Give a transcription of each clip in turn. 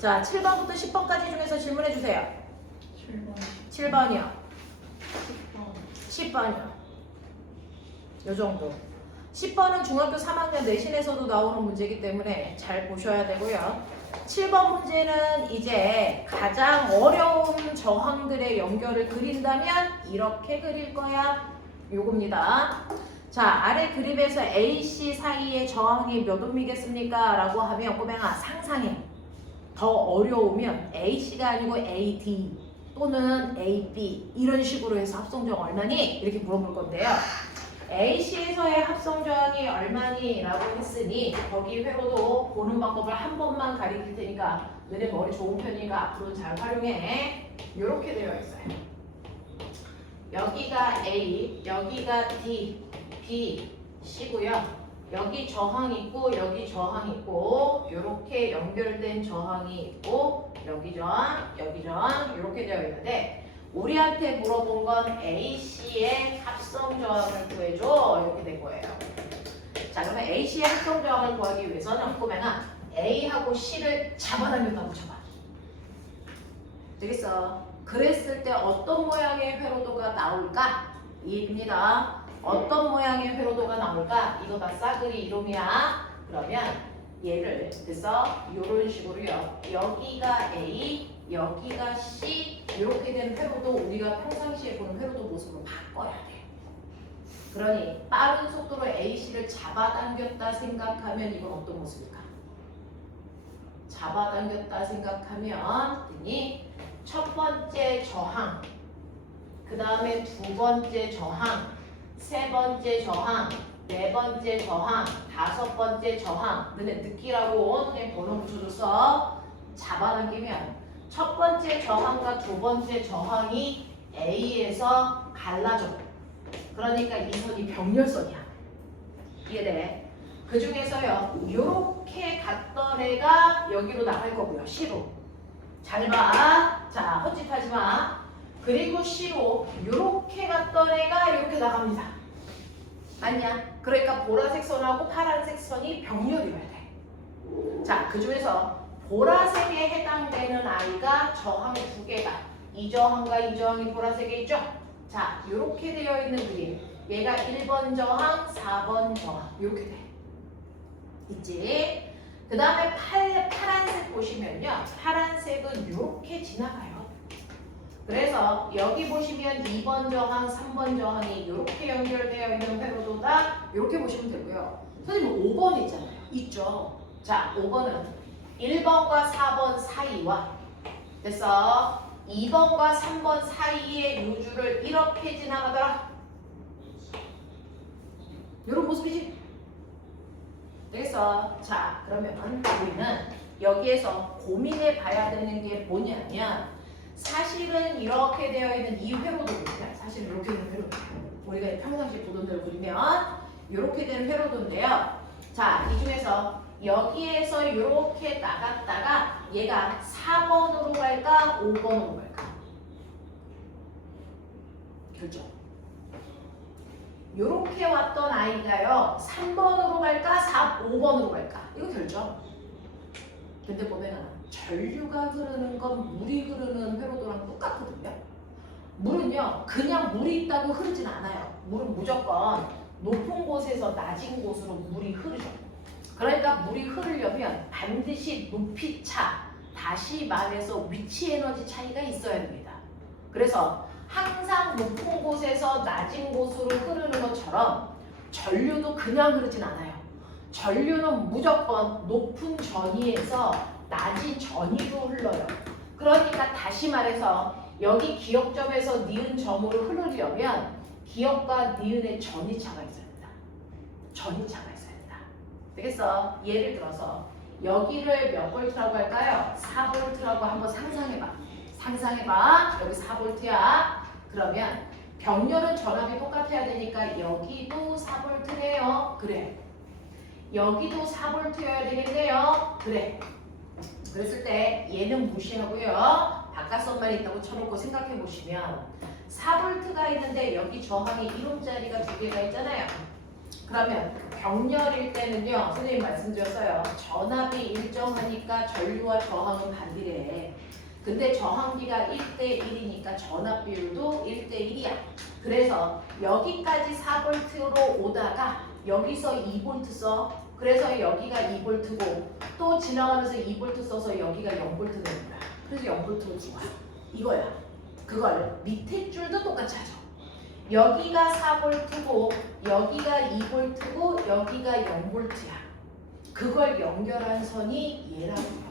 자, 7번부터 10번까지 중에서 질문해 주세요. 7번, 7번이요. 10번, 10번이요. 요 정도. 10번은 중학교 3학년 내신에서도 나오는 문제이기 때문에 잘 보셔야 되고요. 7번 문제는 이제 가장 어려운 저항들의 연결을 그린다면 이렇게 그릴 거야. 요겁니다. 자, 아래 그림에서 AC 사이의 저항이 몇 옴이겠습니까? 라고 하면 꼬맹아 상상해. 더 어려우면 AC가 아니고 AD 또는 AB 이런 식으로 해서 합성저항 얼마니? 이렇게 물어볼 건데요. AC에서의 합성저항이 얼마니? 라고 했으니 거기 회로도 보는 방법을 한 번만 가르칠 테니까 너네 머리 좋은 편이니까 앞으로 잘 활용해. 이렇게 되어 있어요. 여기가 A, 여기가 D, B, C고요. 여기 저항 있고 여기 저항 있고 이렇게 연결된 저항이 있고 여기 저항, 여기 저항 이렇게 되어 있는데 우리한테 물어본 건 AC의 합성 저항을 구해줘 이렇게 된 거예요. 자, 그러면 AC의 합성 저항을 구하기 위해서는 꼬맹아 A하고 C를 잡아당겼다고 쳐봐. 되겠어? 그랬을 때 어떤 모양의 회로도가 나올까? 이 얘기입니다. 어떤 모양의 회로도가 나올까? 이거 다 싸그리 이름이야. 그러면 얘를 그래서 이런 식으로요. 여기가 A, 여기가 C 이렇게 된 회로도 우리가 평상시에 보는 회로도 모습으로 바꿔야 돼. 그러니 빠른 속도로 AC를 잡아당겼다 생각하면 이건 어떤 모습일까? 잡아당겼다 생각하면 첫 번째 저항, 그 다음에 두 번째 저항, 세 번째 저항, 네 번째 저항, 다섯 번째 저항. 너네 느끼라고 선생님 번호 붙여줘서 잡아당기면 첫 번째 저항과 두 번째 저항이 A에서 갈라져. 그러니까 이 선이 병렬선이야. 이해돼? 그 중에서요, 요렇게 갔던 애가 여기로 나갈 거고요. C로. 잘 봐. 자, 헛짓하지 마. 그리고 C로 요렇게 갔던 애가 이렇게 나갑니다. 맞냐? 그러니까 보라색 선하고 파란색 선이 병렬이어야 돼. 자, 그 중에서 보라색에 해당되는 아이가 저항 두 개가 이 저항과 이 저항이 보라색에 있죠? 자, 이렇게 되어 있는 그림. 얘가 1번 저항, 4번 저항. 이렇게 돼. 있지? 그 다음에 파란색 보시면요. 파란색은 이렇게 지나가요. 그래서 여기 보시면 2번 저항, 3번 저항이 이렇게 연결되어 있는 회로도다. 이렇게 보시면 되고요. 선생님 5번 있잖아요. 있죠? 자, 5번은 1번과 4번 사이와 그래서 2번과 3번 사이의 요주를 이렇게 지나가더라. 이런 모습이지? 되겠어? 자, 그러면 우리는 여기에서 고민해 봐야 되는 게 뭐냐면 사실은 이렇게 되어 있는 이 회로도입니다. 사실 이렇게 되는 회로도. 우리가 평상시 보던 대로 그리면 이렇게 되는 회로도인데요. 자, 이 중에서 여기에서 이렇게 나갔다가 얘가 4번으로 갈까? 5번으로 갈까? 결정. 이렇게 왔던 아이가요. 3번으로 갈까? 5번으로 갈까? 이거 결정. 근데 보면은 전류가 흐르는 건 물이 흐르는 회로도랑 똑같거든요. 물은요. 그냥 물이 있다고 흐르진 않아요. 물은 무조건 높은 곳에서 낮은 곳으로 물이 흐르죠. 그러니까 물이 흐르려면 반드시 높이 차, 다시 말해서 위치 에너지 차이가 있어야 됩니다. 그래서 항상 높은 곳에서 낮은 곳으로 흐르는 것처럼 전류도 그냥 흐르진 않아요. 전류는 무조건 높은 전위에서 낮은 전위로 흘러요. 그러니까 다시 말해서 여기 기역점에서 니은 점으로 흐르려면 기역과 니은의 전위차가 있어야 된다. 전위차가 있어야 된다. 되겠어? 예를 들어서 여기를 몇 볼트라고 할까요? 4볼트라고 한번 상상해봐. 상상해봐. 여기 4볼트야. 그러면 병렬은 전압이 똑같아야 되니까 여기도 4볼트네요. 그래. 여기도 4볼트여야 되겠네요. 그래. 그랬을 때 얘는 무시하고요. 바깥선만 있다고 쳐놓고 생각해 보시면 4볼트가 있는데 여기 저항이 1옴짜리가 두 개가 있잖아요. 그러면 병렬일 때는요, 선생님 말씀드렸어요. 전압이 일정하니까 전류와 저항은 반비례해. 근데 저항비가 1대1이니까 전압 비율도 1대1이야. 그래서 여기까지 4V로 오다가 여기서 2V 써. 그래서 여기가 2V고 또 지나가면서 2V 써서 여기가 0V 되는 거야. 그래서 0V로 좋아. 이거야. 그걸 밑에 줄도 똑같이 하죠. 여기가 4V고 여기가 2V고 여기가 0V야. 그걸 연결한 선이 얘라고요.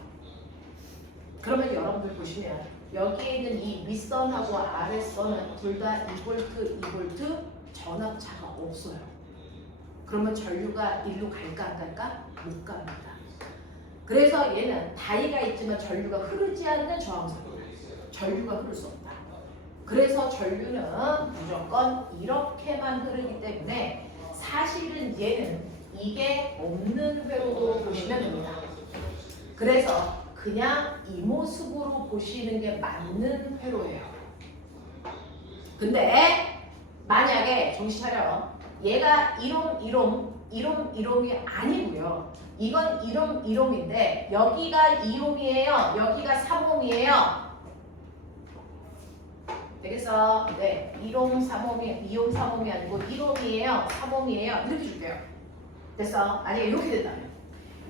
그러면 여러분들 보시면 여기에 있는 이 윗선하고 아랫선은 둘 다 2V, 2V 전압차가 없어요. 그러면 전류가 일로 갈까 안 갈까? 못 갑니다. 그래서 얘는 다이가 있지만 전류가 흐르지 않는 저항선이에요. 전류가 흐를 수 없다. 그래서 전류는 무조건 이렇게만 흐르기 때문에 사실은 얘는 이게 없는 회로도 보시면 됩니다. 그래서 그냥 이 모습으로 보시는 게 맞는 회로예요. 근데 만약에 정신 차려. 얘가 이롬이 아니고요. 이건 이롬인데 여기가 2옴이에요. 여기가 3옴이에요. 되겠어? 네, 2옴 3옴이 아니고 1옴이에요. 3옴이에요. 이렇게 줄게요. 됐어? 만약에 이렇게 된다면.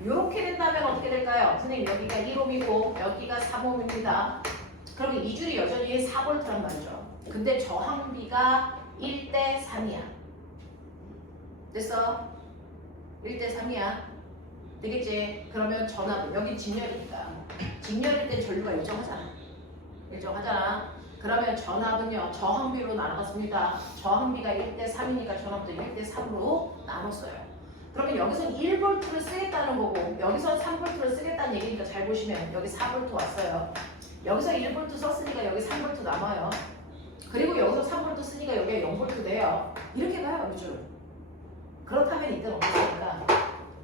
이렇게 된다면 어떻게 될까요? 선생님 여기가 1옴이고 여기가 3옴입니다. 그러면 이 줄이 여전히 4V란 말이죠. 근데 저항비가 1대3이야. 됐어? 1대3이야. 되겠지? 그러면 전압은 여기 직렬이니까. 직렬일 때 전류가 일정하잖아. 그러면 전압은요. 저항비로 나눠갔습니다. 저항비가 1대3이니까 전압도 1대3으로 나눴어요. 그러면 여기선 1V를 쓰겠다는 거고 여기선 3V를 쓰겠다는 얘기니까 잘 보시면 여기 4V 왔어요. 여기서 1V 썼으니까 여기 3V 남아요. 그리고 여기서 3V 쓰니까 여기가 0V 돼요. 이렇게 가요. 이 줄. 그렇다면 이때는 어떻습니까?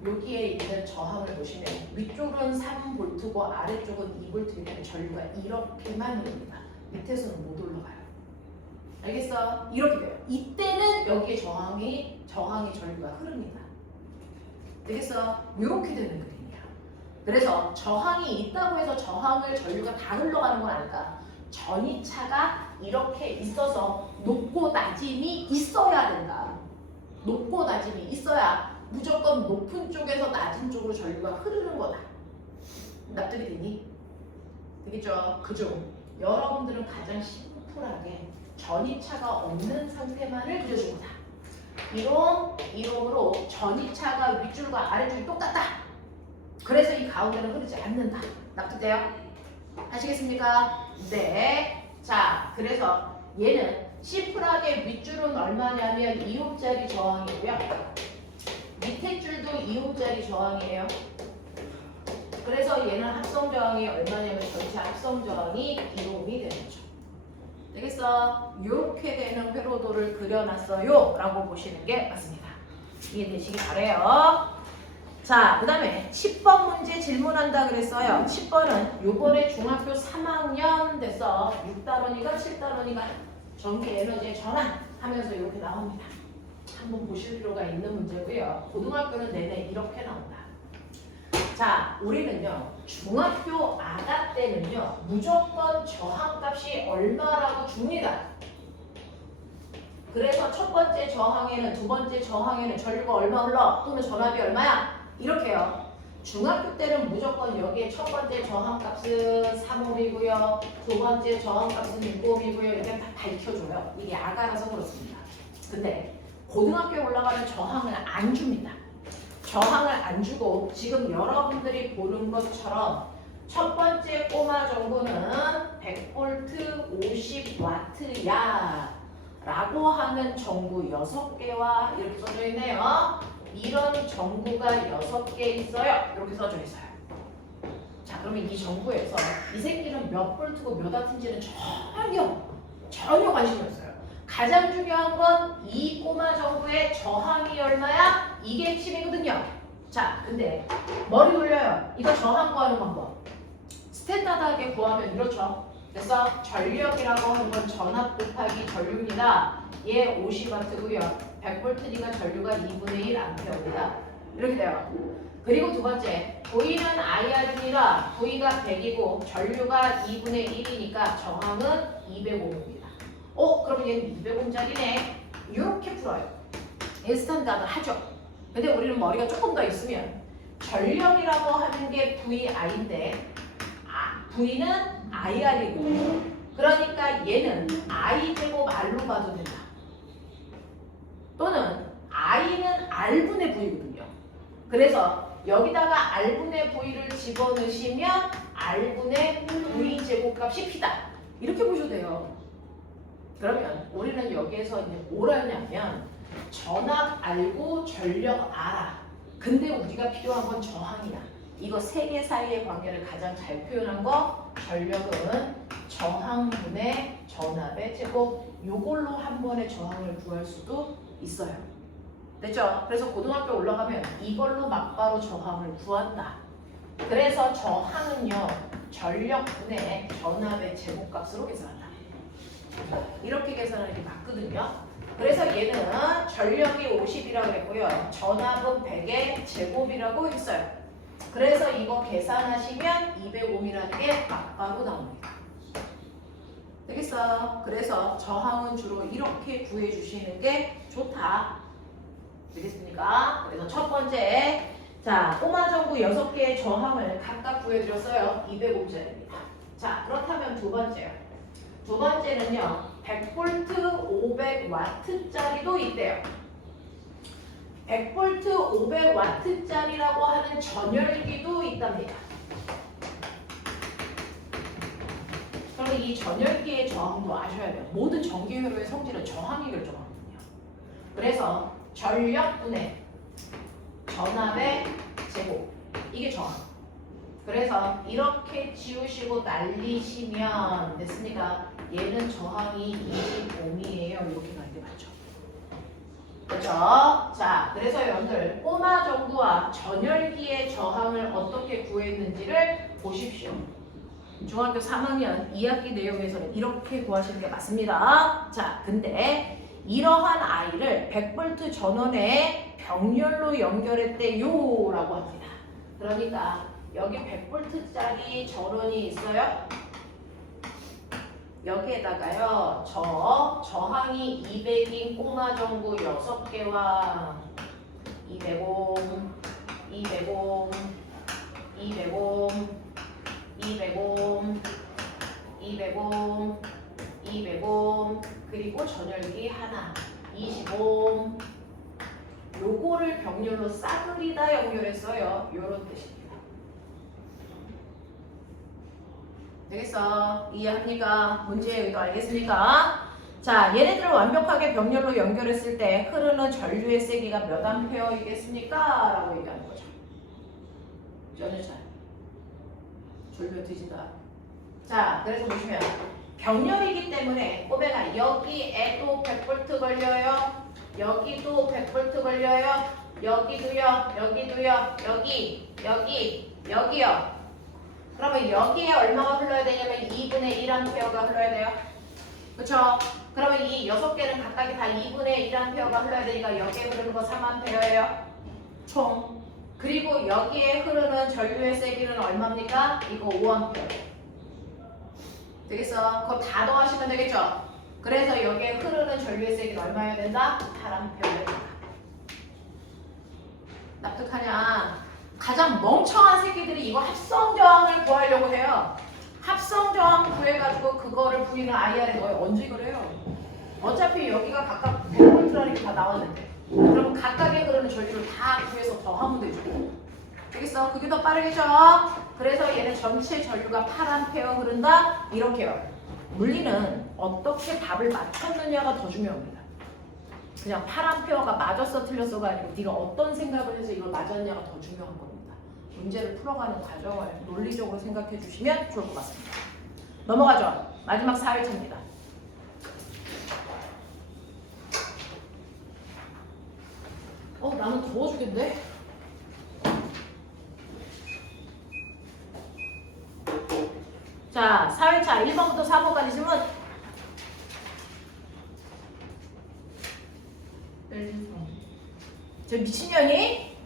여기에 있는 저항을 보시면 위쪽은 3V고 아래쪽은 2V이기 때문에 전류가 이렇게만 흐릅니다. 밑에서는 못 올라가요. 알겠어? 이렇게 돼요. 이때는 여기에 저항이 전류가 흐릅니다. 되겠어? 이렇게 되는 그림이야. 그래서 저항이 있다고 해서 저항을 전류가 다 흘러가는 건 아닐까? 전이차가 이렇게 있어서 높고 낮음이 있어야 된다. 높고 낮음이 있어야 무조건 높은 쪽에서 낮은 쪽으로 전류가 흐르는 거다. 납득이 되니? 되겠죠? 그죠? 여러분들은 가장 심플하게 전이차가 없는 상태만을 그려준 거다. 이론으로 전이차가 윗줄과 아랫줄이 똑같다. 그래서 이 가운데는 흐르지 않는다. 납득돼요? 하시겠습니까? 네. 자, 그래서 얘는 심플하게 윗줄은 얼마냐면 2옴짜리 저항이고요. 밑에 줄도 2옴짜리 저항이에요. 그래서 얘는 합성 저항이 얼마냐면 전체 합성 저항이 2옴이 되는 거죠. 되겠어? 이렇게 되는 회로도를 그려놨어요 라고 보시는 게 맞습니다. 이해되시기 바래요. 자, 그 다음에 10번 문제 질문한다 그랬어요. 10번은 요번에 중학교 3학년 돼서 6단원이가 7단원이가 전기 에너지의 전환 하면서 이렇게 나옵니다. 한번 보실 필요가 있는 문제고요. 고등학교는 내내 이렇게 나온다. 자, 우리는요 중학교 아가 때는요 무조건 저항값이 얼마라고 줍니다. 그래서 첫 번째 저항에는 두 번째 저항에는 전류가 얼마 흘러 또는 전압이 얼마야 이렇게요. 중학교 때는 무조건 여기에 첫 번째 저항값은 3옴이고요 두 번째 저항값은 6옴이고요 이렇게 다 밝혀줘요. 이게 아가라서 그렇습니다. 근데 고등학교에 올라가는 저항을 안 줍니다. 저항을 안 주고 지금 여러분들이 보는 것처럼 첫 번째 꼬마 전구는 100V 50W야 라고 하는 전구 6개와 이렇게 써져 있네요. 이런 전구가 6개 있어요. 이렇게 써져 있어요. 자, 그러면 이 전구에서 이 새끼는 몇 볼트고 몇 와트인지는 전혀 관심이 없어요. 가장 중요한 건 이 꼬마 전구의 저항이 얼마야? 이게 핵심이거든요. 자, 근데 머리 돌려요. 이거 저항 구하는 방법. 스탠다드하게 구하면 이렇죠. 그래서 전력이라고 하는 건 전압 곱하기 전류입니다. 얘 50W고요. 100V니까 전류가 2분의 1 A입니다. 이렇게 돼요. 그리고 두 번째, V는 IR입니다. V가 100이고 전류가 2분의 1이니까 저항은 200Ω입니다. 그럼 얘는 200Ω짜리네. 이렇게 풀어요. 스탠다드 하죠. 근데 우리는 머리가 조금 더 있으면 전력이라고 하는 게 VI인데 V는 IR이거든요. 그러니까 얘는 I제곱 R로 봐도 된다. 또는 I는 R분의 V거든요. 그래서 여기다가 R분의 V를 집어넣으시면 R분의 V 제곱값이 P다. 이렇게 보셔도 돼요. 그러면 우리는 여기에서 이제 뭘 하냐면 전압 알고 전력 알아. 근데 우리가 필요한 건 저항이야. 이거 세 개 사이의 관계를 가장 잘 표현한 거 전력은 저항분의 전압의 제곱. 요걸로 한 번에 저항을 구할 수도 있어요. 됐죠? 그래서 고등학교 올라가면 이걸로 막바로 저항을 구한다. 그래서 저항은요 전력분의 전압의 제곱값으로 계산한다. 이렇게 계산하는 게 맞거든요. 그래서 얘는 전력이 50이라고 했고요. 전압은 100의 제곱이라고 했어요. 그래서 이거 계산하시면 200옴이라는 게 막바로 나옵니다. 되겠어? 그래서 저항은 주로 이렇게 구해주시는 게 좋다. 되겠습니까? 그래서 첫 번째, 자, 꼬마전구 6개의 저항을 각각 구해드렸어요. 200옴짜리입니다. 자, 그렇다면 두 번째요. 두 번째는요, 100V 500W짜리도 있대요. 100V 500W짜리라고 하는 전열기도 있답니다. 그러면 이 전열기의 저항도 아셔야 돼요. 모든 전기회로의 성질은 저항이 결정하거든요. 그래서 전력분의 전압의 제곱, 이게 저항. 그래서 이렇게 지우시고 날리시면 됐습니까? 얘는 저항이 20옴이에요. 이렇게 가는 게 맞죠? 그렇죠? 자, 그래서 여러분들 꼬마 전구와 전열기의 저항을 어떻게 구했는지를 보십시오. 중학교 3학년 2학기 내용에서는 이렇게 구하시는 게 맞습니다. 자, 근데 이러한 아이를 100V 전원의 병렬로 연결했대요 라고 합니다. 그러니까 여기 100V짜리 전원이 있어요. 여기에다가요, 저항이 200인 꼬마 전구 6개와 200옴, 200옴, 200옴, 200옴, 200옴, 200옴, 그리고 전열기 하나, 20옴. 요거를 병렬로 싸그리다 연결했어요. 요런 뜻입니다. 되겠어? 이해합니까? 문제의 의도 알겠습니까? 자, 얘네들을 완벽하게 병렬로 연결했을 때 흐르는 전류의 세기가 몇 암페어이겠습니까? 라고 얘기하는 거죠. 전유차. 졸려 뒤진다. 자, 그래서 보시면 병렬이기 때문에 꼬매가 여기에도 100V 걸려요. 여기도 100V 걸려요. 여기도요. 여기도요. 여기요. 그러면 여기에 얼마가 흘러야 되냐면 2분의 1A가 흘러야 돼요. 그렇죠? 그러면 이 6개는 각각이 다 2분의 1A가 흘러야 되니까 여기에 흐르는 거 3A예요. 총. 그리고 여기에 흐르는 전류의 세기는 얼마입니까? 이거 5A. 되겠어? 그거 다 더하시면 되겠죠? 그래서 여기에 흐르는 전류의 세기는 얼마여야 된다? 8A여야 된다. 납득하냐? 가장 멍청한 새끼들이 이거 합성저항을 구하려고 해요. 합성저항 구해가지고 그거를 V는 IR에 넣어요. 언제 이걸 해요? 어차피 여기가 각각 100V라는 게 다 나왔는데 그럼 각각의 흐르는 전류를 다 구해서 더하면 되죠. 되겠어? 그게 더 빠르겠죠? 그래서 얘는 전체 전류가 8A 흐른다? 이렇게요. 물리는 어떻게 답을 맞췄느냐가 더 중요합니다. 그냥 8A가 맞았어 틀렸어가 아니고 네가 어떤 생각을 해서 이걸 맞았냐가 더 중요한 겁니다. 문제를 풀어가는 과정을 논리적으로 생각해 주시면 좋을 것 같습니다. 넘어가죠. 마지막 4회차입니다. 나는 더워 죽겠네. 자, 4회차 1번부터 4번까지 질문. 1, 2, 3. 저 미친년이?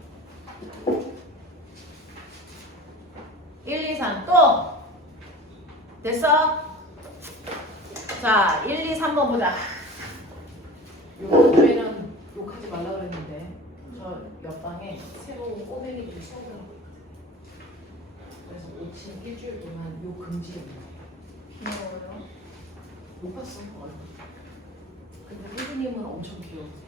1, 2, 3. 또? 됐어? 자, 1, 2, 3번 보자. 요번 주에는 욕하지 말라 그랬는데 저 옆방에 새로운 꼬맹이들이 수업을 하고 있거든. 그래서 5층 일주일 동안 욕 금지입니다. 귀여워요. 못 봤어 얼마. 근데 선생님은 엄청 귀여우세요.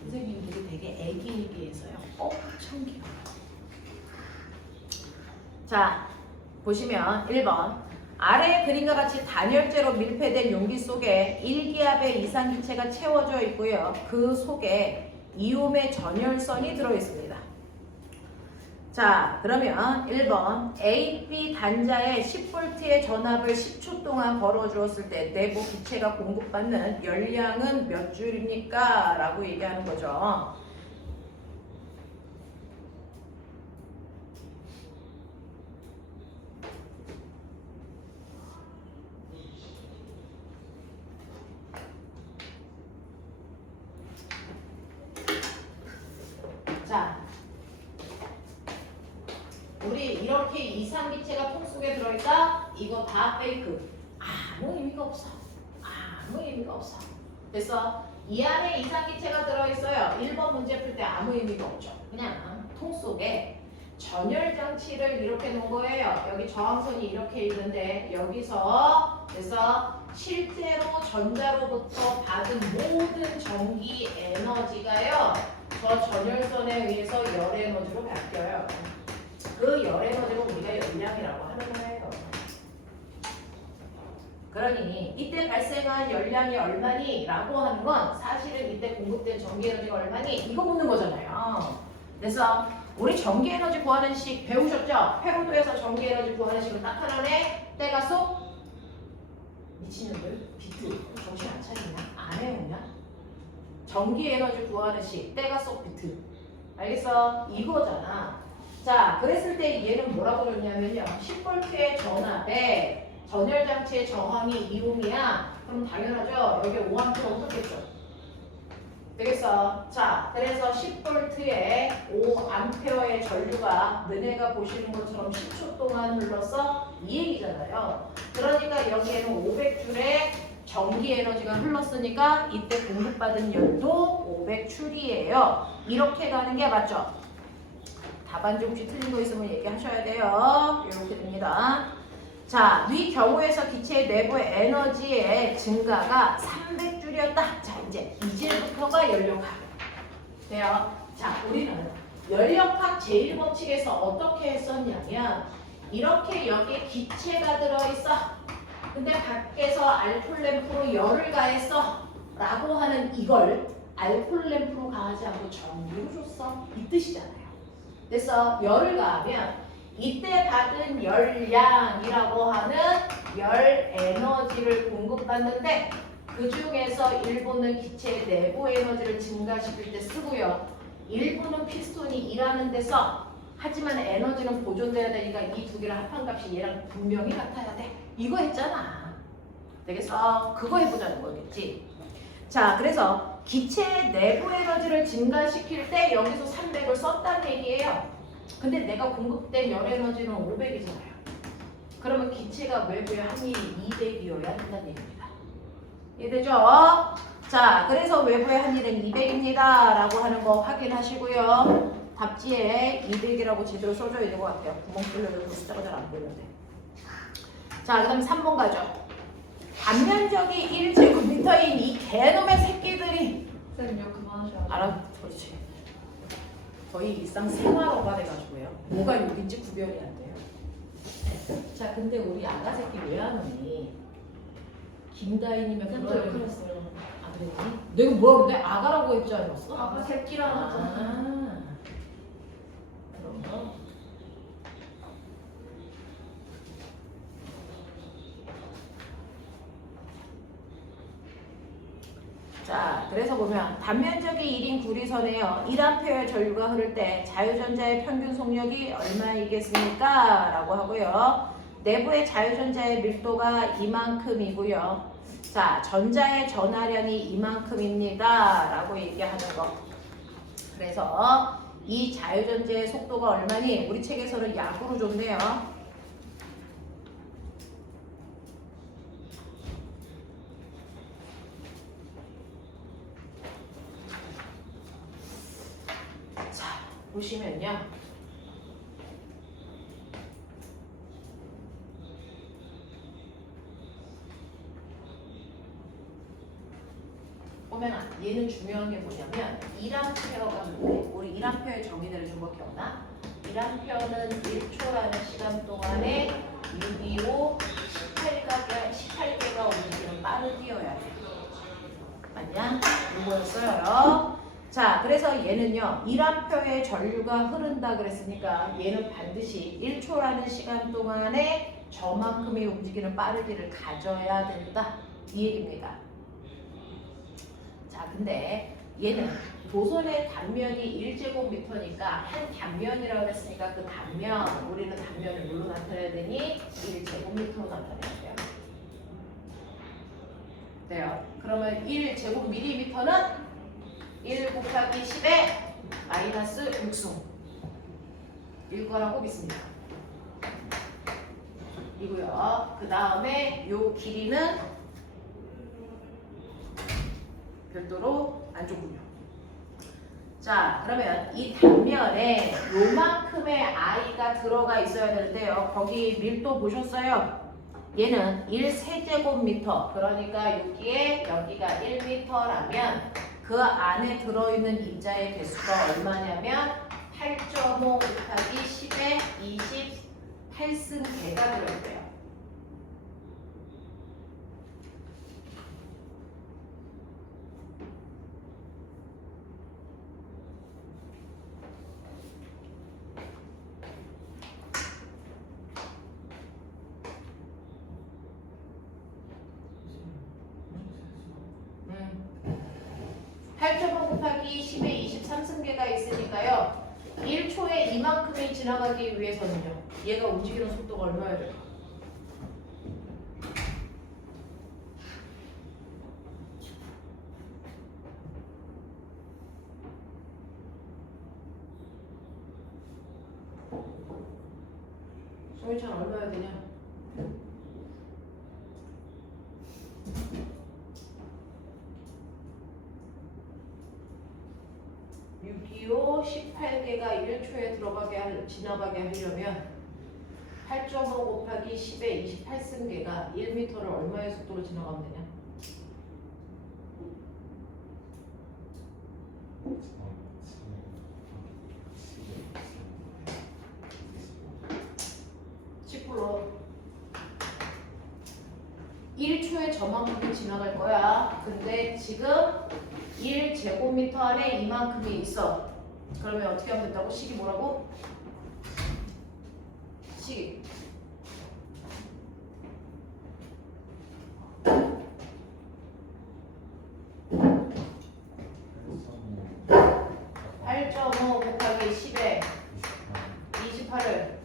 선생님들이 되게 애기애기해서요. 엄청 귀여워요. 자, 보시면 1번. 아래의 그림과 같이 단열재로 밀폐된 용기 속에 일기압의 이산기체가 채워져 있고요. 그 속에 이온의 전열선이 들어있습니다. 자, 그러면 1번 AB 단자에 10V의 전압을 10초 동안 걸어주었을 때 내부 기체가 공급받는 열량은 몇 줄입니까? 라고 얘기하는 거죠. 자, 우리 이렇게 이산기체가 통 속에 들어있다? 이거 다 페이크. 아무 의미가 없어. 아무 의미가 없어. 됐어? 이 안에 이산기체가 들어있어요. 1번 문제 풀 때 아무 의미가 없죠. 그냥 통 속에 전열장치를 이렇게 놓은 거예요. 여기 저항선이 이렇게 있는데 여기서 그래서 실제로 전자로부터 받은 모든 전기 에너지가요. 저 전열선에 의해서 열 에너지로 바뀌어요. 그 열 에너지를 우리가 열량이라고 하는 거예요. 그러니 이때 발생한 열량이 얼마니? 라고 하는 건 사실은 이때 공급된 전기 에너지가 얼마니? 이거 묻는 거잖아요. 그래서 우리 전기 에너지 구하는 식 배우셨죠? 회로도에서 전기 에너지 구하는 식은 딱 하나네. 때가 쏙 미친놈들 비트 정신 안 차리냐? 안 해오냐? 전기 에너지 구하는 식 때가 쏙 비트 알겠어? 이거잖아. 자, 그랬을 때 얘는 뭐라고 그러냐면요. 10V의 전압에 전열장치의 저항이 2옴이야. 그럼 당연하죠. 여기 5A 없었겠죠. 되겠어. 자, 그래서 10V에 5A의 전류가 너네가 보시는 것처럼 10초 동안 흘러서 이 얘기잖아요. 그러니까 여기에는 500줄의 전기 에너지가 흘렀으니까 이때 공급받은 열도 500줄이에요. 이렇게 가는 게 맞죠? 답안 좀 혹시 틀린 거 있으면 얘기하셔야 돼요. 이렇게 됩니다. 자, 위 경우에서 기체의 내부의 에너지의 증가가 300줄이었다. 자, 이제부터가 연력학. 돼요. 자, 우리는 연력학 제1법칙에서 어떻게 했었냐면 이렇게 여기에 기체가 들어있어. 근데 밖에서 알콜 램프로 열을 가했어. 라고 하는 이걸 알콜 램프로 가하지 않고 전기로 줬어. 이 뜻이잖아요. 그래서 열을 가하면 이때 받은 열량이라고 하는 열 에너지를 공급받는데 그 중에서 일부는 기체의 내부 에너지를 증가시킬 때 쓰고요. 일부는 피스톤이 일하는 데서 하지만 에너지는 보존돼야 되니까 이 두 개를 합한 값이 얘랑 분명히 같아야 돼. 이거 했잖아. 되겠어? 그거 해보자는 거겠지. 자, 그래서 기체의 내부 에너지를 증가시킬 때 여기서 300을 썼다는 얘기예요. 근데 내가 공급된 열 에너지는 500이잖아요. 그러면 기체가 외부의 항일이 200이어야 한다는 얘기입니다. 이해되죠? 자, 그래서 외부의 항일은 200입니다. 라고 하는 거 확인하시고요. 답지에 200이라고 제대로 써줘야 될 것 같아요. 구멍 뚫려서 숫자가 잘 안 보이는데. 자, 그 다음 3번 가죠. 단면적이 1제곱미터인 이 개놈의 새끼들이 쌤, 이거 그만하셔야 돼요. 알아? 그렇지. 거의 일상생활어가 돼가지고요. 뭐가 욕인지 구별이 안 돼요. 자, 근데 우리 아가 새끼 왜 안 오니? 김다희님의 쌤도 그거를 욕했어요. 아, 그랬니? 내가 뭐라 그랬는데? 아가라고 했지 않았어? 아까 새끼라고 하잖아요. 그런 거. 자, 자, 그래서 보면 단면적이 1인 구리선에요. 1A의 전류가 흐를 때 자유전자의 평균 속력이 얼마이겠습니까? 라고 하고요. 내부의 자유전자의 밀도가 이만큼이고요. 자, 전자의 전하량이 이만큼입니다. 라고 얘기하는 거. 그래서 이 자유전자의 속도가 얼마니? 우리 책에서는 약으로 줬네요. 자, 보시면요. 보면 얘는 중요한 게 뭐냐면 1A가 있는데 우리 1A의 정의 내려준 거 기억나? 1A는 1초라는 시간 동안에 625, 18개가 움직이는 빠른 뛰어야 돼. 맞냐? 이거였어요. 자, 그래서 얘는요 1A의 전류가 흐른다 그랬으니까 얘는 반드시 1초라는 시간 동안에 저만큼의 움직이는 빠르기를 가져야 된다. 이 얘기입니다. 자, 근데 얘는 도선의 단면이 1제곱미터니까 한 단면이라고 했으니까 그 단면, 우리는 단면을 뭘로 나타내야 되니? 1제곱미터로 나타내야 돼요. 돼요. 그러면 1제곱밀리미터는 1 곱하기 10의 마이너스 6승. 이거라고 믿습니다. 이고요. 그 다음에 요 길이는 별도로 안 줬군요. 자, 그러면 이 단면에 요만큼의 i가 들어가 있어야 되는데요. 거기 밀도 보셨어요? 얘는 1세제곱미터. 그러니까 여기가 1m라면 그 안에 들어있는 입자의 개수가 얼마냐면 8.5 곱하기 10의 28승계가 들어있대요. 곱하기 10의 23승계가 있으니까요. 1초에 이만큼이 지나가기 위해서는요. 얘가 움직이는 속도가 얼마여야 될까? 송이찬 얼마여야 되냐? 625, 18개가 1초에 지나가게 하려면 8.5 곱하기 10의 28승계가 1m를 얼마의 속도로 지나가면 되냐? (10%) 1초에 저만큼이 지나갈 거야. 근데 지금 1제곱미터 안에 이만큼이 있어. 그러면 어떻게 하면 된다고? 식이 뭐라고? 식이 8.5 곱하기 10에 28을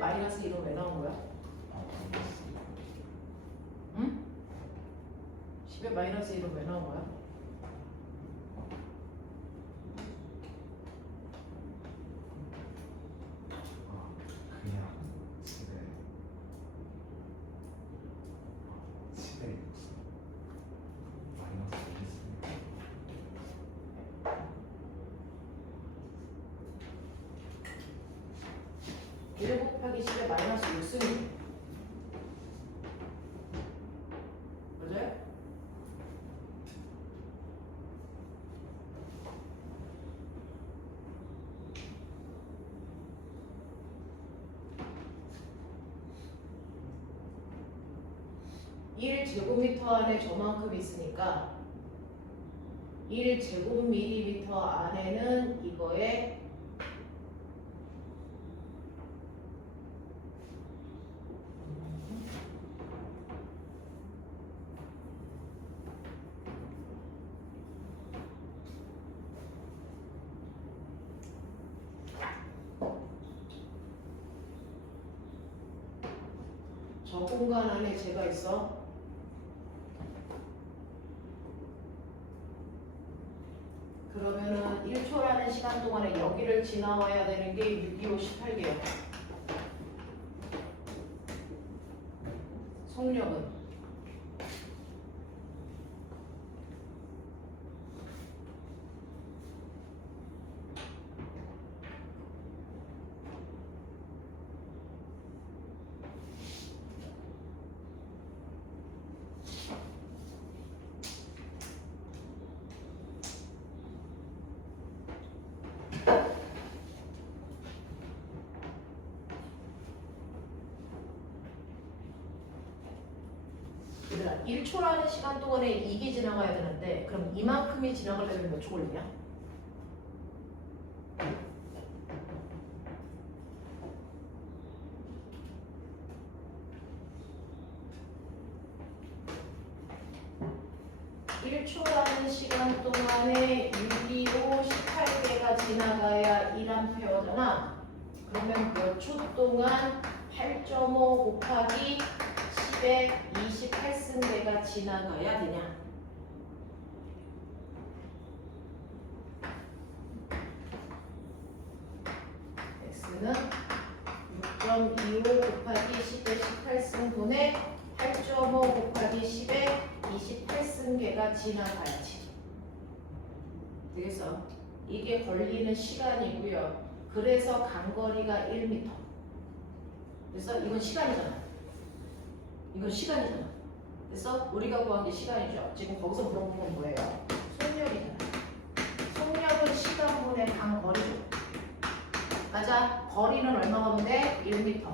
마이너스 1은 왜 나온 거야? 응? 10의 마이너스 1은 왜 나온 거야? 곱하기 10의 마이너스 6승이 맞아요? (1제곱미터) 안에 저만큼 있으니까 1제곱미리미터 안에는 이거에 저 공간 안에 제가 있어. 그러면은 1초라는 시간 동안에 여기를 지나와야 되는 게 6, 2, 5, 18개요. 속력은 얘들아 1초라는 시간 동안에 이게 지나가야 되는데 그럼 이만큼이 지나가려면 몇 초 걸리냐? (1초라는) 시간 동안에 6, 2, 5, 18개가 지나가야 1A잖아. 그러면 몇 초 동안 8.5 곱하기 10에 28승계가 지나가야 되냐? x는 6.25 곱하기 10에 18승분의 8.5 곱하기 10에 28승계가 지나가야지. 되겠어? 이게 걸리는 시간이고요. 그래서 간거리가 1m. 그래서 이건 시간이잖아. 이건 시간이잖아. 그래서 우리가 구한 게 시간이죠. 지금 거기서 물어본 건 뭐예요? 속력이잖아. 속력은 시간분의 간거리죠. 맞아. 거리는 얼마가 돼? 1m.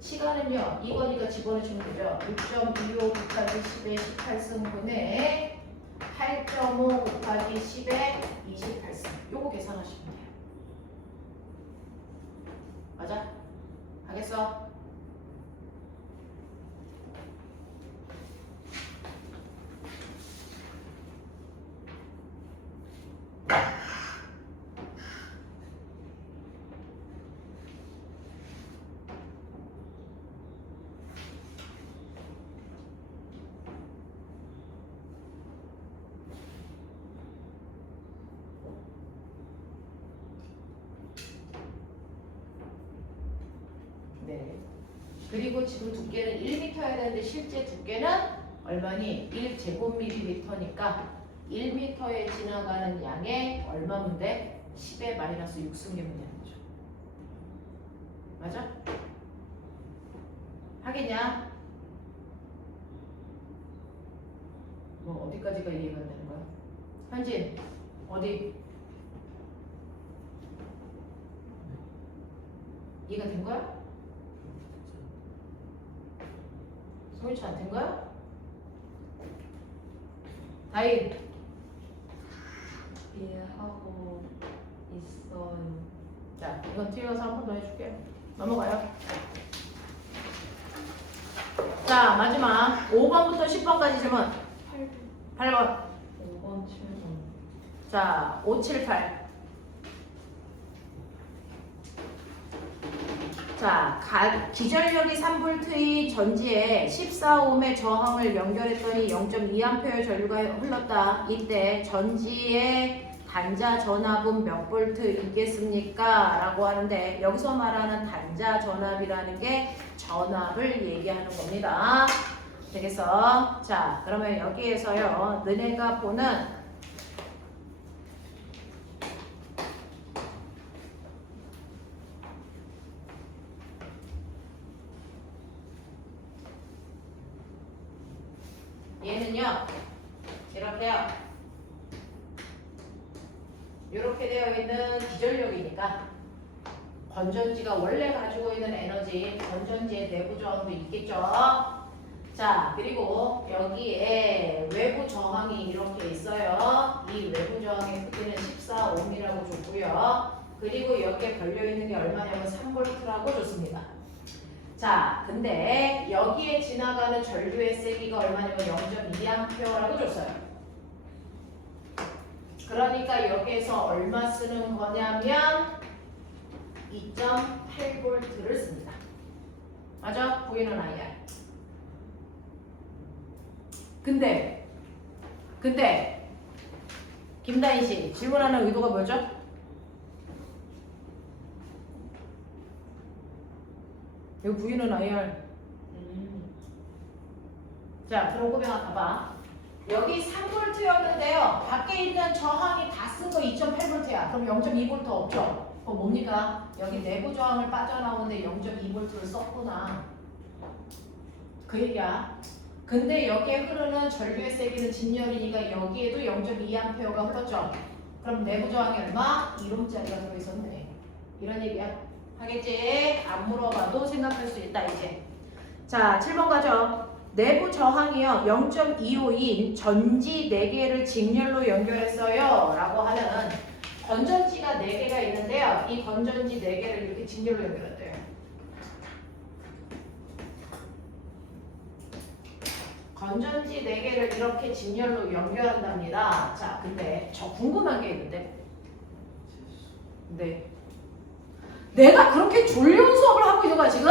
시간은요. 이거니까 집어넣으시면 되죠. 6.25 곱하기 10에 18승분의 8.5 곱하기 10에 28승. 요거 계산하시면 돼요. 맞아? 하겠어? 네. 그리고 지금 두께는 1m여야 되는데 실제 두께는 얼마니? 1제곱밀리미터니까 1m에 지나가는 양의 얼마면 돼? 10의 마이너스 6승계면 되는 거죠. 맞아? 하겠냐? 뭐 어디까지가 이해가 되는 거야? 현진 어디? 이해가 된 거야? 소유치 안 된 거야? 다인 이해하고 있어요. 자 이건 틀려서 한 번 더 해줄게. 넘어가요. 자 마지막 5번부터 10번까지 질문. 8번 5번, 7번. 자 5, 7, 8 자, 기전력이 3V의 전지에 14ohm의 저항을 연결했더니 0.2A 전류가 흘렀다. 이때 전지의 단자 전압은 몇 볼트이겠습니까? 라고 하는데 여기서 말하는 단자 전압이라는 게 전압을 얘기하는 겁니다. 되겠어? 자, 그러면 여기에서요. 너네가 보는 얘는요 이렇게요 이렇게 되어 있는 기전력이니까 건전지가 원래 가지고 있는 에너지 건전지의 내부 저항도 있겠죠. 자, 그리고 여기에 외부 저항이 이렇게 있어요. 이 외부 저항의 크기는 14옴이라고 줬고요. 그리고 여기에 걸려있는 게 얼마냐면 3V라고 줬습니다. 자, 근데 여기에 지나가는 전류의 세기가 얼마냐면 0.2A라고 줬어요. 그러니까 여기에서 얼마 쓰는 거냐면 2.8V를 씁니다. 맞아? 보이는 IR. 근데 김다인 씨 질문하는 의도가 뭐죠? 여기 V는 IR. 자, 그럼 고병아 봐봐. 여기 3V였는데요. 밖에 있는 저항이 다 쓴 거 2.8V야. 그럼 0.2V 없죠? 그럼 뭡니까? 여기 내부 저항을 빠져나오는데 0.2V를 썼구나. 그 얘기야. 근데 여기에 흐르는 전류의 세기는 진열이니까 여기에도 0.2A가 흘렀죠. 그럼 내부 저항이 얼마? 2옴짜리가 들어있었네. 이런 얘기야. 하겠지? 안 물어봐도 생각할 수 있다 이제. 자, 7번 가죠. 내부 저항이요 0.25인 전지 4개를 직렬로 연결했어요 라고 하는 건전지가 4개가 있는데요. 이 건전지 4개를 이렇게 직렬로 연결했대요. 건전지 4개를 이렇게 직렬로 연결한답니다. 자, 근데 저 궁금한 게 있는데 네. 내가 그렇게 졸려온 수업을 하고 있는 거야 지금?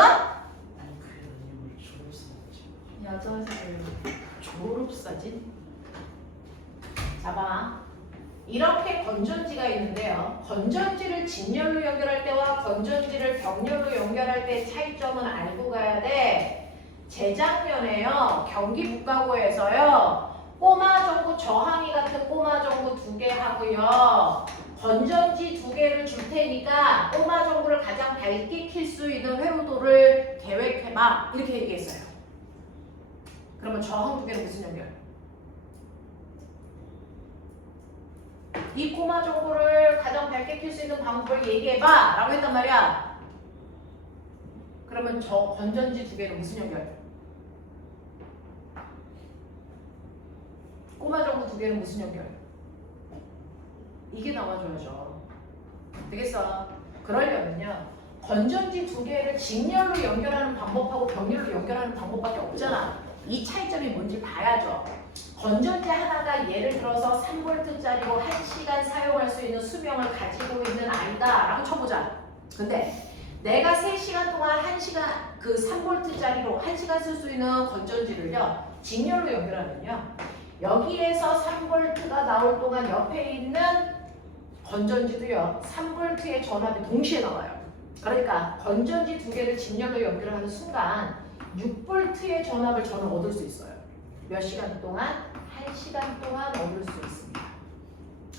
야자실. 졸업사진? 자, 봐. 이렇게 건전지가 있는데요. 건전지를 직렬로 연결할 때와 건전지를 병렬로 연결할 때 차이점은 알고 가야 돼. 재작년에요. 경기북가고에서요. 꼬마전구 저항이 같은 꼬마전구 2개 하고요. 건전지 2개를 줄 테니까 꼬마전구를 가장 밝게 킬 수 있는 회로도를 계획해봐. 이렇게 얘기했어요. 그러면 저항 2개는 무슨 연결? 이 꼬마 정보를 가장 밝게 킬 수 있는 방법을 얘기해봐 라고 했단 말이야. 그러면 저 건전지 2개는 무슨 연결? 꼬마 정보 2개는 무슨 연결? 이게 나와줘야죠. 되겠어? 그러려면요 건전지 2개를 직렬로 연결하는 방법하고 병렬로 연결하는 방법밖에 없잖아. 이 차이점이 뭔지 봐야죠. 건전지 하나가 예를 들어서 3V짜리로 1시간 사용할 수 있는 수명을 가지고 있는 아이다 라고 쳐보자. 근데 내가 3시간 동안 1시간 그 3V짜리로 1시간 쓸 수 있는 건전지를요 직렬로 연결하면요 여기에서 3V가 나올 동안 옆에 있는 건전지도요 3V의 전압이 동시에 나와요. 그러니까 건전지 2개를 직렬로 연결하는 순간 6V의 전압을 저는 얻을 수 있어요. 몇 시간 동안? 1시간 동안 얻을 수 있습니다.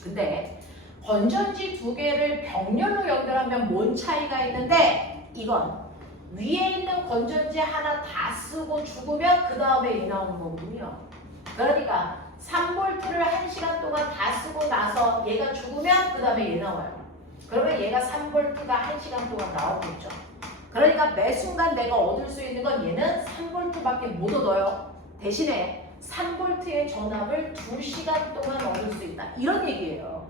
근데 건전지 2개를 병렬로 연결하면 뭔 차이가 있는데 이건 위에 있는 건전지 하나 다 쓰고 죽으면 그 다음에 얘 나오는 거군요. 그러니까 3V를 1시간 동안 다 쓰고 나서 얘가 죽으면 그 다음에 얘 나와요. 그러면 얘가 3V가 1시간 동안 나오겠죠. 그러니까 매 순간 내가 얻을 수 있는 건 얘는 3V밖에 못 얻어요. 대신에 3V의 전압을 2시간 동안 얻을 수 있다. 이런 얘기예요.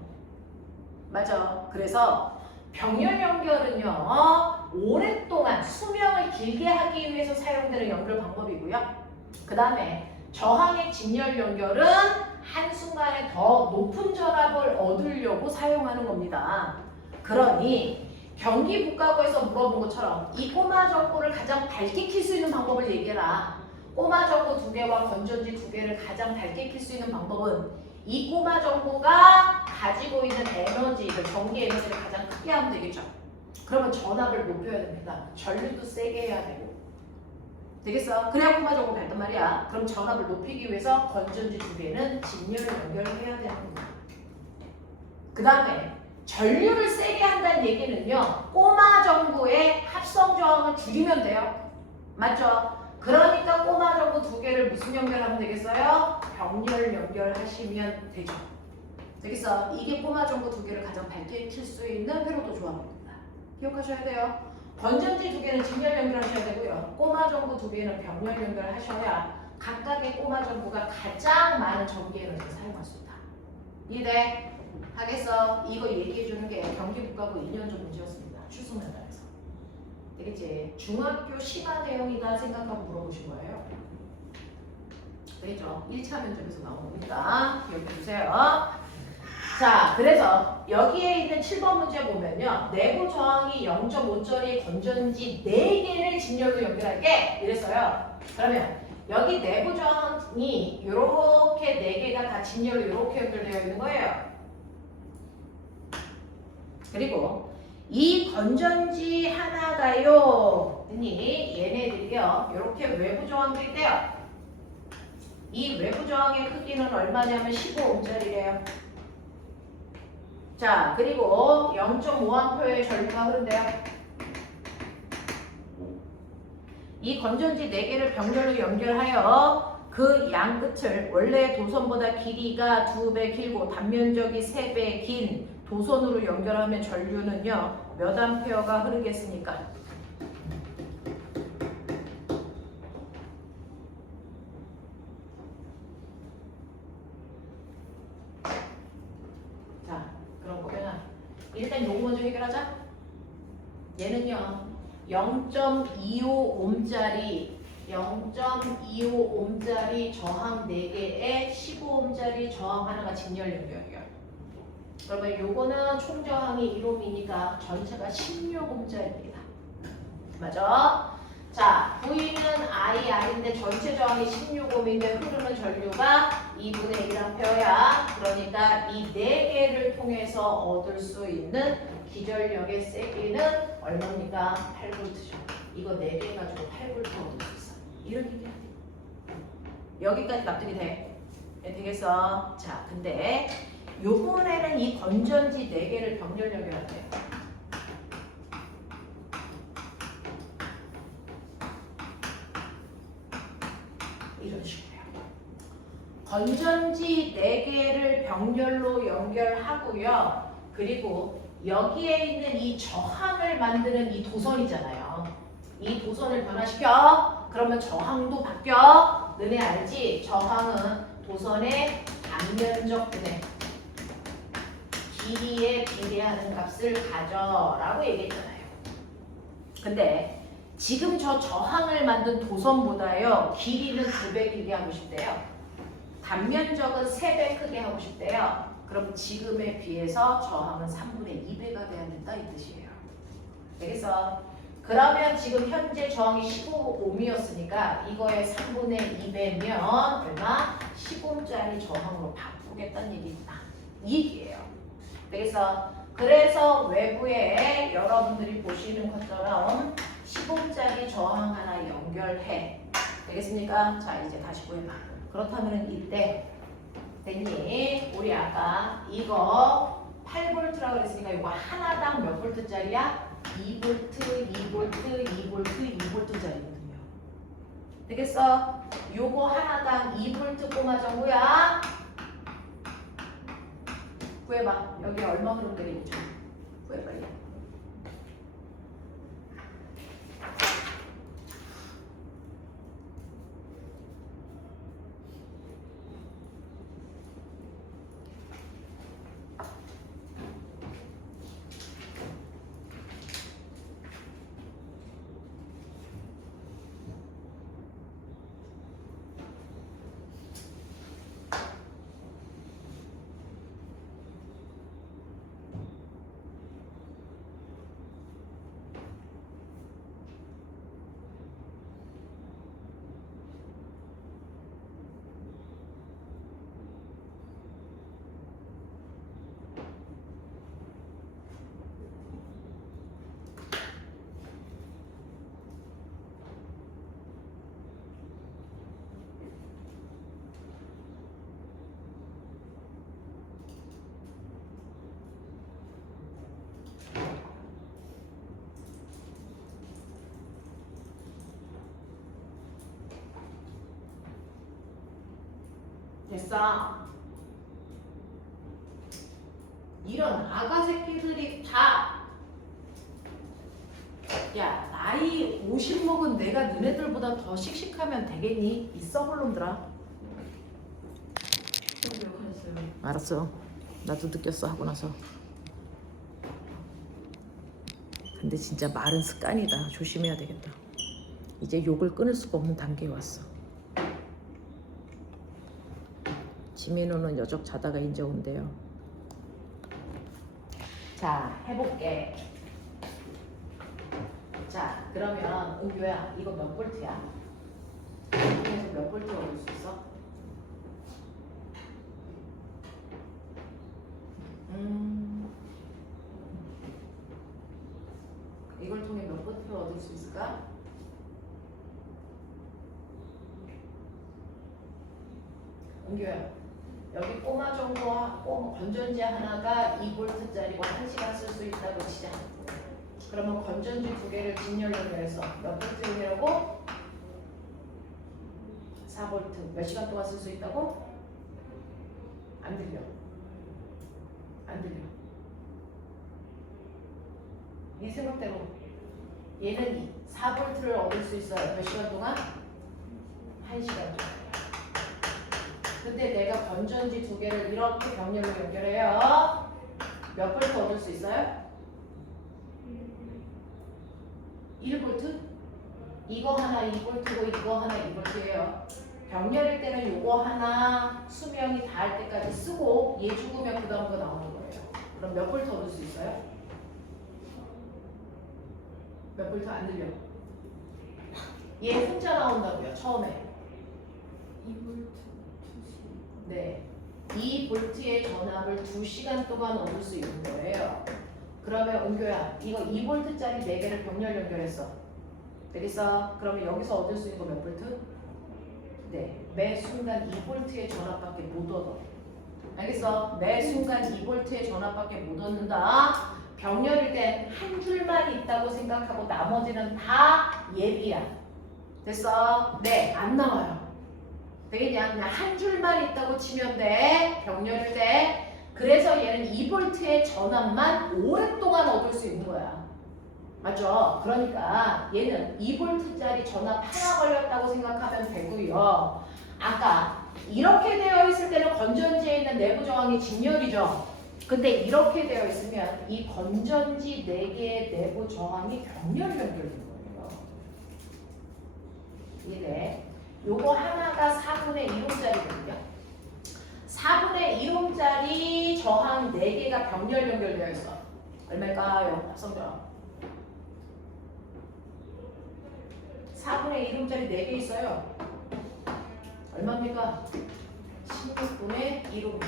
맞아. 그래서 병렬 연결은요. 오랫동안 수명을 길게 하기 위해서 사용되는 연결 방법이고요. 그 다음에 저항의 직렬 연결은 한순간에 더 높은 전압을 얻으려고 사용하는 겁니다. 그러니 경기북가고에서 물어본 것처럼 이 꼬마 전구를 가장 밝게 킬 수 있는 방법을 얘기해라. 꼬마 전구 2개와 건전지 2개를 가장 밝게 킬 수 있는 방법은 이 꼬마 전구가 가지고 있는 에너지를 전기 에너지를 가장 크게 하면 되겠죠. 그러면 전압을 높여야 됩니다. 전류도 세게 해야 되고. 되겠어? 그래야 꼬마 전구 밝단 말이야. 그럼 전압을 높이기 위해서 건전지 2개는 직렬을 연결해야 되는 겁니다. 그 다음에 전류를 세게 한다는 얘기는요. 꼬마 전구의 합성 저항을 줄이면 돼요. 맞죠? 그러니까 꼬마 전구 2개를 무슨 연결하면 되겠어요? 병렬 연결하시면 되죠. 되겠어? 이게 꼬마 전구 2개를 가장 밝게 킬 수 있는 회로도 조합입니다. 기억하셔야 돼요. 건전지 2개는 직렬 연결하셔야 되고요. 꼬마 전구 2개는 병렬 연결하셔야 각각의 꼬마 정보가 가장 많은 전기 에너지를 사용할 수 있다. 이해돼? 하겠어? 이거 얘기해주는 게 경기국가고 2년전 문제였습니다. 추수면담에서. 되겠지? 중학교 심화 내용이다 생각하고 물어보신 거예요. 되겠죠? 1차 면접에서 나온 겁니다. 기억해 주세요. 자, 그래서 여기에 있는 7번 문제 보면요. 내부 저항이 0.5짜리 건전지 4개를 진열로 연결할게. 이랬어요. 그러면 여기 내부 저항이 이렇게 4개가 다 진열로 이렇게 연결되어 있는 거예요. 그리고 이 건전지 하나가요. 얘네들이요. 이렇게 외부 저항도 있대요. 이 외부 저항의 크기는 얼마냐면 15옴짜리래요. 자, 그리고 0.5A의 전류가 흐른대요. 이 건전지 4개를 병렬로 연결하여 그 양 끝을 원래 도선보다 길이가 2배 길고 단면적이 3배 긴 도선으로 연결하면 전류는요 몇 암페어가 흐르겠습니까? 자, 그럼 보면은 일단 요거 먼저 해결하자. 얘는요 0.25옴짜리 저항 4개에 15옴짜리 저항 하나가 직렬 연결이에요. 그러면 요거는 총 저항이 1옴이니까 전체가 16옴짜리입니다. 맞아? 자, V는 R인데 전체 저항이 16옴인데 흐르는 전류가 2분의 1A야. 그러니까 이 4개를 통해서 얻을 수 있는 기전력의 세기는 얼마입니까? 8V죠. 이거 4개 가지고 8V 얻을 수 있어. 이런 얘기야. 여기까지 납득이 돼? 네, 되겠어? 자, 근데 요번에는 이 건전지 4개를 병렬 연결한대요. 이런 식으로요. 건전지 4개를 병렬로 연결하고요. 그리고 여기에 있는 이 저항을 만드는 이 도선이잖아요. 이 도선을 변화시켜. 그러면 저항도 바뀌어. 너네 알지? 저항은 도선의 단면적 분해. 길이에 비례하는 값을 가져라고 얘기했잖아요. 근데 지금 저 저항을 만든 도선보다요. 길이는 2배 길게 하고 싶대요. 단면적은 3배 크게 하고 싶대요. 그럼 지금에 비해서 저항은 3분의 2배가 돼야 된다 이 뜻이에요. 되겠어? 그러면 지금 현재 저항이 15옴이었으니까 이거의 3분의 2배면 얼마? 10옴짜리 저항으로 바꾸겠다는 얘기입니다. 이 얘기예요. 그래서 외부에 여러분들이 보시는 것처럼 10옴짜리 저항 하나 연결해. 되겠습니까? 자, 이제 다시 보여봐. 그렇다면 이때 됐니? 우리 아까 이거 8V라고 그랬으니까 이거 하나당 몇 볼트짜리야? 2V, 2V, 2V, 2V짜리거든요. 되겠어? 요거 하나당 2V 꼬마 정보야. 구해봐. 여기 얼마 흐름들이 있죠? 구해봐. 됐어. 이런 아가 새끼들이 다, 야, 나이 50 먹은 내가 너네들보다 더 씩씩하면 되겠니? 이 썩을 놈들아. 기억하셨어요? 알았어. 나도 느꼈어 하고 나서. 근데 진짜 말은 습관이다. 조심해야 되겠다. 이제 욕을 끊을 수가 없는 단계에 왔어. 지민호는 여적 자다가 이제 온대요. 자, 해볼게. 자, 그러면 은교야, 이거 몇 볼트야? 이 중에서 몇 볼트 얻을 수 있어? 이걸 통해 몇 볼트를 얻을 수 있을까? 은교야, 여기 꼬마 정보와 건전지 하나가 2볼트짜리고 1시간 쓸 수 있다고 치자. 그러면 건전지 2개를 진열 연결해서 몇 볼트이라고? 4볼트. 몇 시간 동안 쓸 수 있다고? 안 들려. 안 들려. 네 생각대로 얘는 4볼트를 얻을 수 있어요. 몇 시간 동안? 1시간 동안. 근데 내가 건전지 2개를 이렇게 병렬로 연결해요. 몇 볼트 얻을 수 있어요? 1볼트? 이거 하나 2볼트고 이거 하나 2볼트예요. 병렬일 때는 요거 하나 수명이 닿을 때까지 쓰고 얘 죽으면 그 다음 거 나오는 거예요. 그럼 몇 볼트 얻을 수 있어요? 몇 볼트 안 들려? 얘 혼자 나온다고요. 처음에. 2볼트 2시. 네. 2볼트의 전압을 2시간 동안 얻을 수 있는 거예요. 그러면 은교야, 이거 2볼트짜리 4개를 병렬 연결했어. 되겠어? 그러면 여기서 얻을 수 있는 거 몇 볼트? 네. 매 순간 2볼트의 전압밖에 못 얻어. 알겠어? 매 순간 2볼트의 전압밖에 못 얻는다. 병렬일 땐 한 줄만 있다고 생각하고 나머지는 다 예비야. 됐어? 네. 안 나와요. 되겠냐? 그냥 한 줄만 있다고 치면 돼. 병렬일 때. 그래서 얘는 2볼트의 전압만 오랫동안 얻을 수 있는 거야. 맞죠? 그러니까 얘는 2볼트짜리 전압 하나 걸렸다고 생각하면 되고요. 아까 이렇게 되어 있을 때는 건전지에 있는 내부 저항이 직렬이죠. 근데 이렇게 되어 있으면 이 건전지 4개의 내부 저항이 병렬 연결된 거예요. 이게 요거 하나가 4분의 1옴짜리거든요. 4분의 1옴짜리 저항 4개가 병렬 연결되어 있어. 얼마일까요? 합성저항. 4분의 1옴짜리 4개 있어요. 얼마입니까? 16분의 1옴.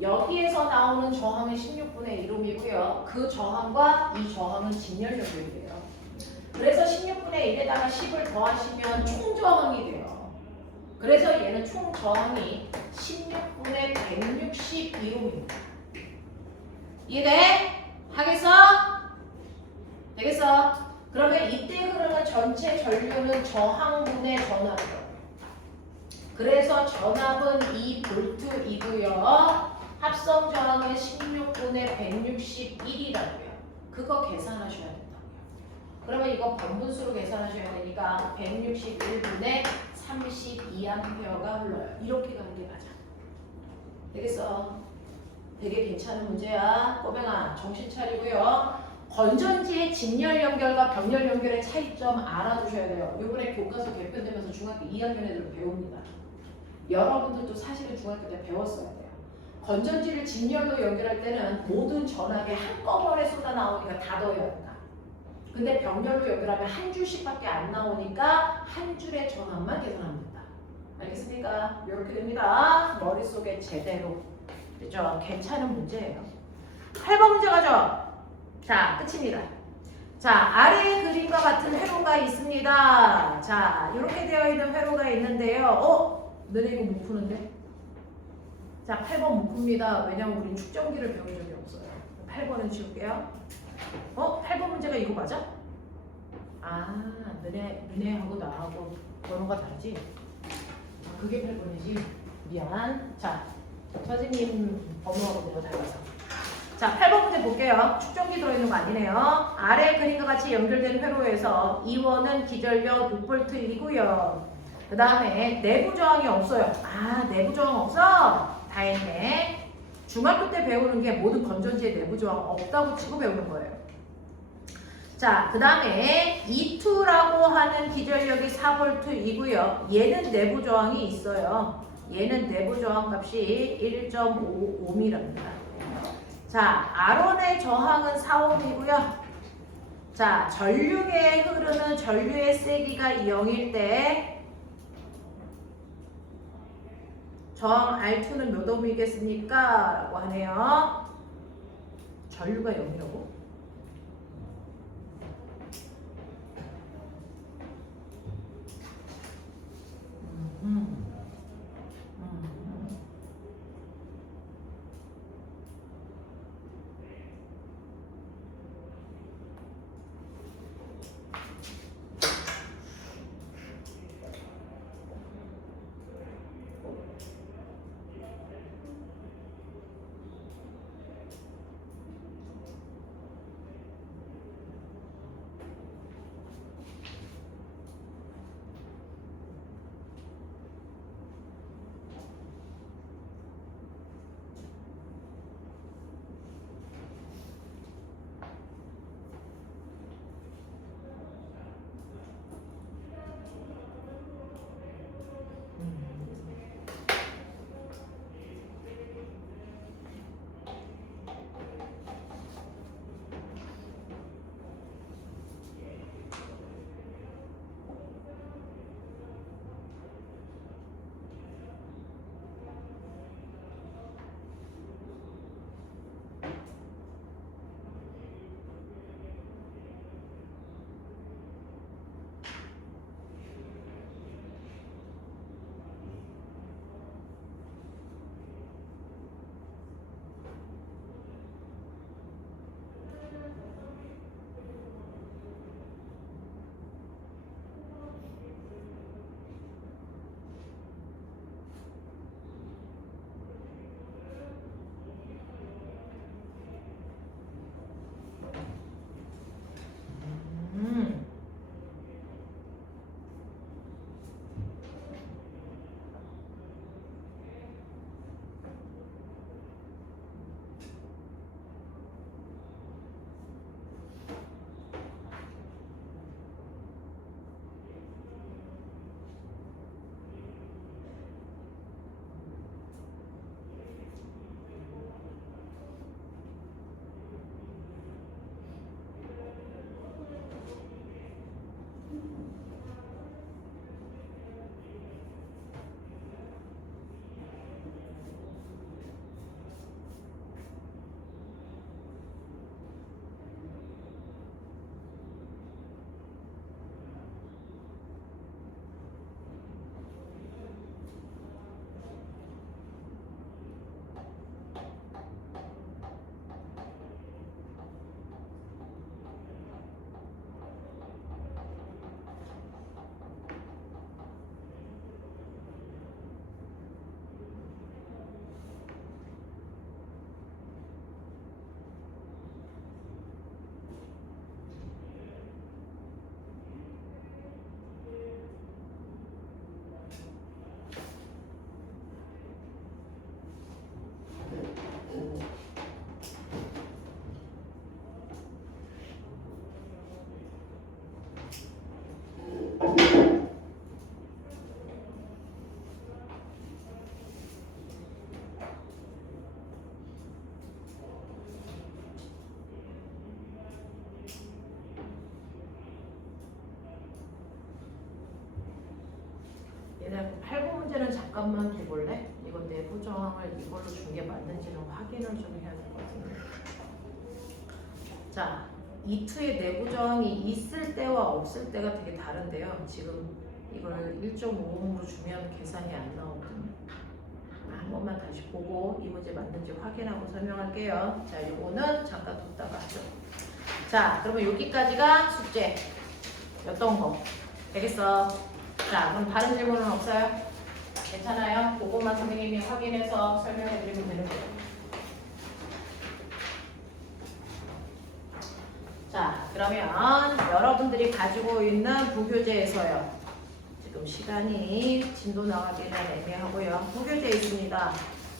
여기에서 나오는 저항은 16분의 1옴이고요. 그 저항과 이 저항은 직렬 연결이에요. 그래서 16분의 1에다가 10을 더하시면 총 저항이 돼요. 그래서 얘는 총 저항이 16분의 161옴입니다. 이해돼? 하겠어? 되겠어? 그러면 이때 흐르는 전체 전류는 저항분의 전압이요. 그래서 전압은 2볼트이고요. 합성 저항은 16분의 161이라고요. 그거 계산하셔야 된다고요. 그러면 이거 번분수로 계산하셔야 되니까 161분의 32A가 흘러요. 이렇게 가는 게 맞아. 되겠어? 되게 괜찮은 문제야. 꼬맹아 정신 차리고요. 건전지의 직렬 연결과 병렬 연결의 차이점 알아두셔야 돼요. 이번에 교과서 개편되면서 중학교 2학년 애들 배웁니다. 여러분들도 사실은 중학교 때 배웠어야 돼요. 건전지를 직렬로 연결할 때는 모든 전압이 한꺼번에 쏟아 나오니까 다 넣어야 된다. 근데 병렬로 연결하면 한 줄씩밖에 안 나오니까 한 줄의 전압만 계산하면 된다. 알겠습니까? 이렇게 됩니다. 머릿속에 제대로. 그죠? 괜찮은 문제예요. 8번 문제 가죠. 자, 끝입니다. 자, 아래의 그림과 같은 회로가 있습니다. 자, 이렇게 되어 있는 회로가 있는데요. 너네 이거 못 푸는데? 자, 8번 못 풉니다. 왜냐면 우린 축전기를 배운 적이 없어요. 8번은 지울게요. 8번 문제가 이거 맞아? 아, 너네하고 나하고 번호가 다르지? 아, 그게 8번이지? 미안. 자, 선생님 번호하고 내가 달라서. 자, 8번 문제 볼게요. 축전기 들어있는 거 아니네요. 아래 그림과 같이 연결된 회로에서 이원은 기전력 6V이고요. 그 다음에 내부 저항이 없어요. 아, 내부 저항 없어? 다행이네. 중학교 때 배우는 게 모든 건전지에 내부 저항 없다고 치고 배우는 거예요. 자, 그 다음에 E2라고 하는 기전력이 4V이고요. 얘는 내부 저항이 있어요. 얘는 내부 저항 값이 1.55m입니다. 자, R1의 저항은 4ohm이고요. 자, 전류계에 흐르는 전류의 세기가 0일 때 저항 R2는 몇 ohm이겠습니까? 라고 하네요. 전류가 0이라고? 얘들아, 8번 문제는 잠깐만 해볼래? 이거 내부 저항을 이걸로 준 게 맞는지는 확인을 좀 해야 될 것 같은데. 자, E2의 내부 저항이 있을 때와 없을 때가 되게 다른데요. 지금 이걸 1.5ohm으로 주면 계산이 안 나오거든요. 한 번만 다시 보고 이 문제 맞는지 확인하고 설명할게요. 자, 이거는 잠깐 뒀다가 하죠. 자, 그러면 여기까지가 숙제였던 거. 되겠어? 자, 그럼 다른 질문은 없어요? 괜찮아요? 그것만 선생님이 확인해서 설명해 드리면 되는 거예요. 그러면 여러분들이 가지고 있는 부교재에서요. 지금 시간이 진도 나가기는 애매하고요. 부교재 있습니다.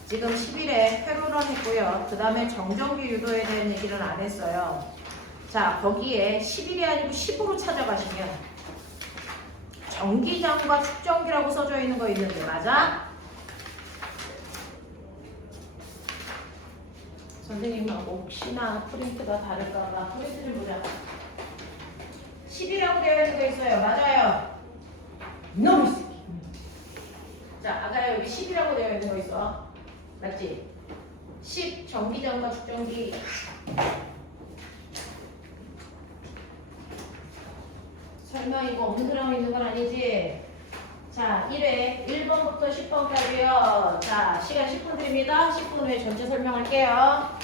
지금 10일에 회로를 했고요. 그 다음에 정전기 유도에 대한 얘기는 안 했어요. 자, 거기에 10일이 아니고 10으로 찾아가시면 전기장과 축전기라고 써져 있는 거 있는데 맞아? 선생님하고 혹시나 프린트가 다를까봐 프린트 좀 보자. 10이라고 되어 있는 거 있어요. 맞아요. 너무 새끼. 자, 아까 여기 10이라고 되어 있는 거 있어. 맞지? 10 전기장과 축전기. 설마 이거 없는 사람 있는 건 아니지? 자, 1회 1번부터 10번까지요. 자, 시간 10분 드립니다. 10분 후에 전체 설명할게요.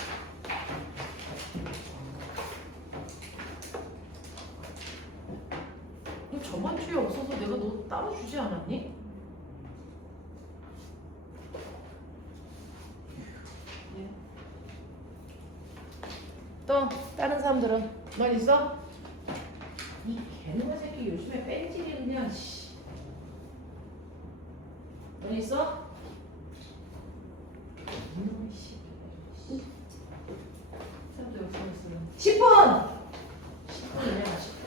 너 저번 주에 없어서 내가 너 따로 주지 않았니? 또 다른 사람들은 넌 있어? 이 개놈의 새끼 요즘에 뺀질이 그냥 씨. 넌 있어? 이놈의 씨. 사람들 여기 있어. 10분! 10분이네, 10분.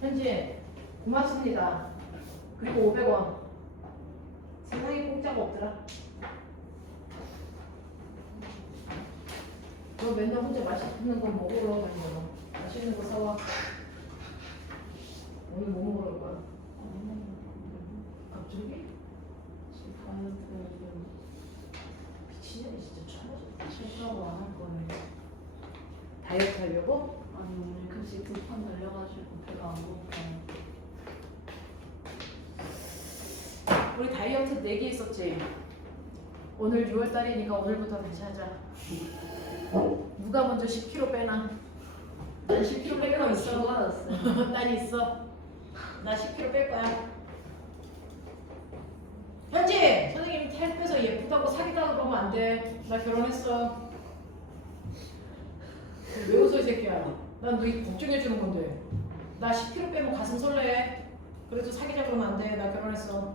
현진 고맙습니다. 그리고 500원. 세상에 공짜가 없더라. 너 맨날 혼자 맛있는 거 먹으러 다니잖아. 맛있는 거 사와. 오늘 뭐 먹으러 갈 거야? 갑자기? 미친년이 진짜 천하졌다. 실수하고 안 할 거예요. 다이어트 하려고? 아니 오늘 급식 2판 달려가지고 배가 안 고파요. 우리 다이어트 4개 있었지? 오늘 6월달이니까 오늘부터 다시 하자. 누가 먼저 10kg 빼나? 난 10kg 뺄 거 있어. 죽어졌어요. 난 있어. 나 10kg 뺄 거야. 현지! 선생님 살 빼서 예쁘다고 사귀다고 그러면 안 돼. 나 결혼했어. 왜 웃어 이 새끼야? 난 너 걱정해 주는 건데. 나 10kg 빼면 가슴 설레. 그래도 사귀자 그러면 안 돼. 나 결혼했어.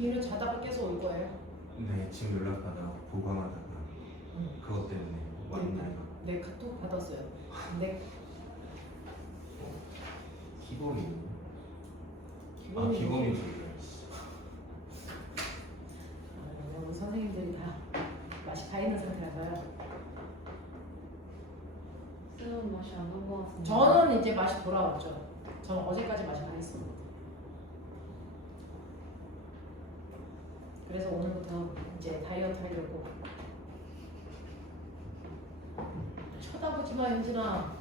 얘는 자다가 깨서 올 거예요. 네, 지금 연락받아 보강하다가 그것 때문에 왔나요? 네, 카톡 받았어요. 네. 기범이. 아, 기범이 소리가. 우리 선생님들이 다 맛이 가 있는 상태라서요. 쓰는 맛이 안 난 것 같은데. 저는 이제 맛이 돌아왔죠. 저는 어제까지 맛이 가 있었거든요. 그래서 오늘부터 이제 다이어트 하려고. 쳐다보지 마, 윤진아.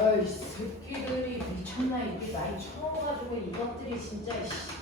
아이 새끼들이 미쳤나 이게 나이 처먹어가지고 이것들이 진짜 씨.